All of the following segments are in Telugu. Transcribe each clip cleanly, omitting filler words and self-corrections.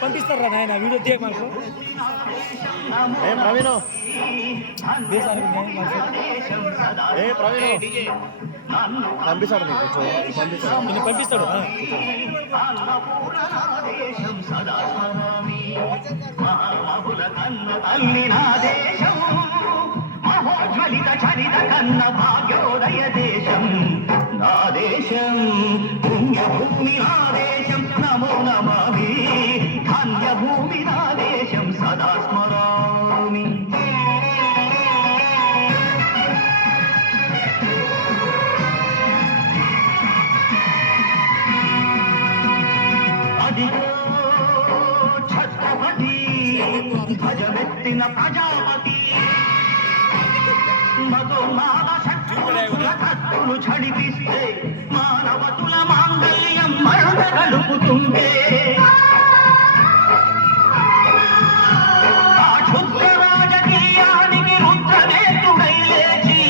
పంపిస్తారా నాయన వీడియో తీయ మాకు ప్రవీణ్ ప్రవీణ్ పంపిస్తాడు నీకు పంపిస్తాడు మహోజ్వలిత చరిత కన్న భాగ్యోదయ దేశం నా దేశం పుణ్యభూమి నా దేశం నమో నమామి ధన్యభూమి నా దేశం సదా స్మరామి అదిగో ఛత్రపతి భజమెత్తిన ప్రజాపతి మధుమాల శక్తుల కత్తులు ఝడిపిస్తే మానవతుల మాంగళ్యం మరణ కలుపుతుంటే ఆ క్షుద్ర రాజకీయానికి రుద్రనేత్రుడై లేచి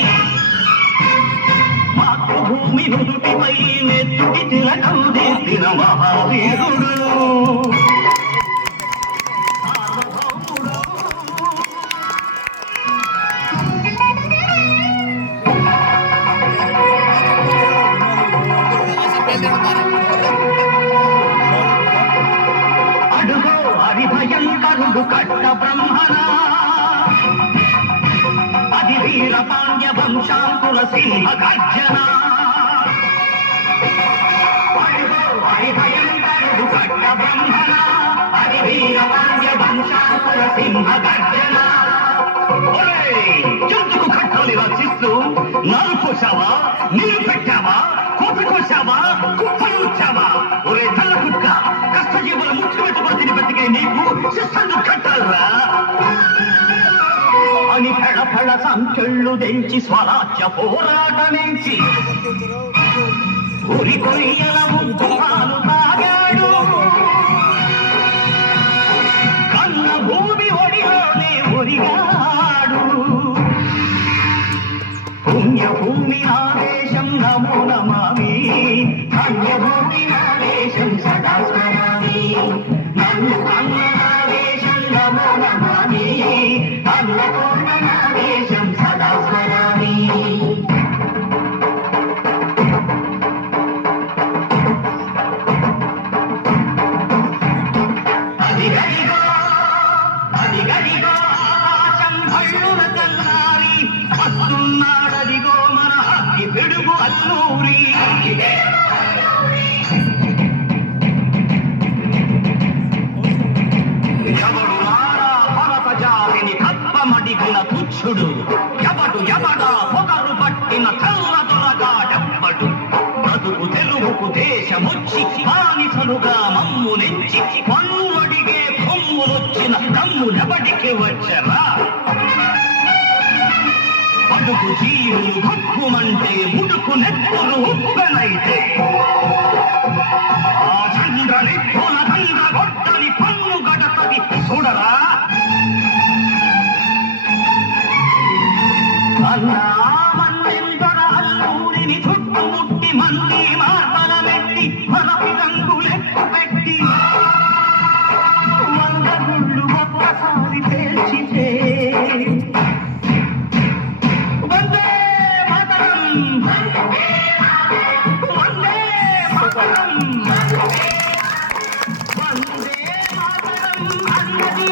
మాతృభూమి నుదుటిపై నెత్తుడి తిలకం దిద్దిన మహావీరుడు అడుగో హరిభయంకరుడు కట్ట బ్రహ్మణ అది వీర పాండ్య వంశాంకుల సింహ గర్జన అడుగో హరిభయంకరుడు కట్ట బ్రహ్మణ అది వీర పాండ్య వంశాంకుల సింహ గర్జన ఎందుకు కట్టాలి రచిస్తూ నలుకోసావా నీరు పెట్టావా కోసావా కుప్పలు వచ్చావా ఒరే తల్ల కుక్క కష్టజీవుల ముచ్చు పెట్టుకుని తిని బతికే నీకు శిస్తంగా కట్టాలరా అని ఫెళఫెళ సంచెళ్ళు తెంచి స్వరాజ్య పోరాటమించి ఉరి కొయ్యల ముక్కుపాలు తాగాడు కన్న భూమి ఒడిలోనే ఒరిగాడు పుణ్యభూమి ఆదేశం నమో నమామి ధన్యభూమి ఆదేశం సదా స్మరామి నన్ను కన్ననాదేశం నమో నమామి అన్నపూర్ణనాదేశం సదా స్మరామి అది గడిగో ఆకాశం భళ్ళున తెల్లారి వస్తున్నాడదిగో మన అగ్గి పిడుగు అల్లూరి ఎవడు రారా భరత జాతిని కప్పమడిగిన తుచ్చుడు ఎవడా పొగరు పట్టిన చల్ల దొరగాడెవ్వడు బ్రతుకు తెలుగుకు దేశమొచ్చి బానిసలుగా మమ్ము నెంచి పన్ను అడిగే కొమ్ములొచ్చిన దమ్మునెవడికి వచ్చరా అడుగు జీవులు భక్కుమంటే ముడుకు నెత్తులు ఉప్పెనైతే ఆ చంద్ర నెత్తుల దండ గొడ్డలి పన్ను గడపది చూడరా అన్నా మన్నెందర అల్లూరిని చుట్టుముట్టి మంది మార్బల పెట్టి మరపి రంగులెక్కు పెట్టి వంద గుళ్ళు ఒక్కసారి పేల్చితే వందే మాతరం వందే మాతరం వందే మాతరం అన్నది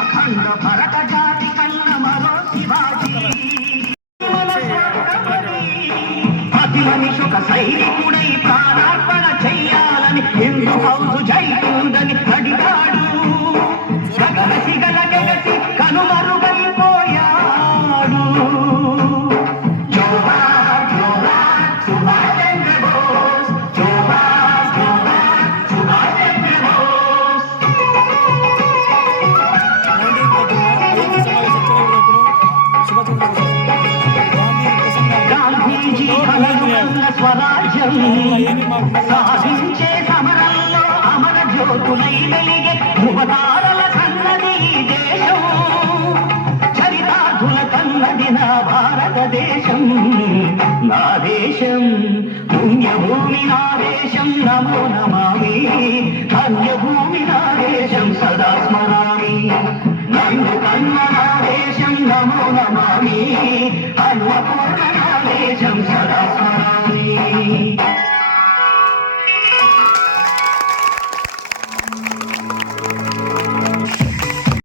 అఖండ భరత జాతి కన్న మరో శివాజీ ప్రతి మనిషొక సైనికుడై ప్రాణార్పణ చెయ్యాలని హిందూ హౌసు జైతుందని అడిగాడు గగనసి గలగసి కనుమరుగైపోయాడు జోహార్ జోహార్ సుభాష్ చంద్ర బోస్ జోహార్ జోహార్ సుభాష్ చంద్ర బోస్ గాంధీజీ స్వరాజ్యం ఏమి మాకు సాధించే సమరంలో అమర జ్యోతులై వెలిగే ధృవతారల కన్నది ఈ దేశం చరితార్థుల కన్నది నా భారతదేశం నా దేశం పుణ్యభూమి నా దేశం నమో నమామి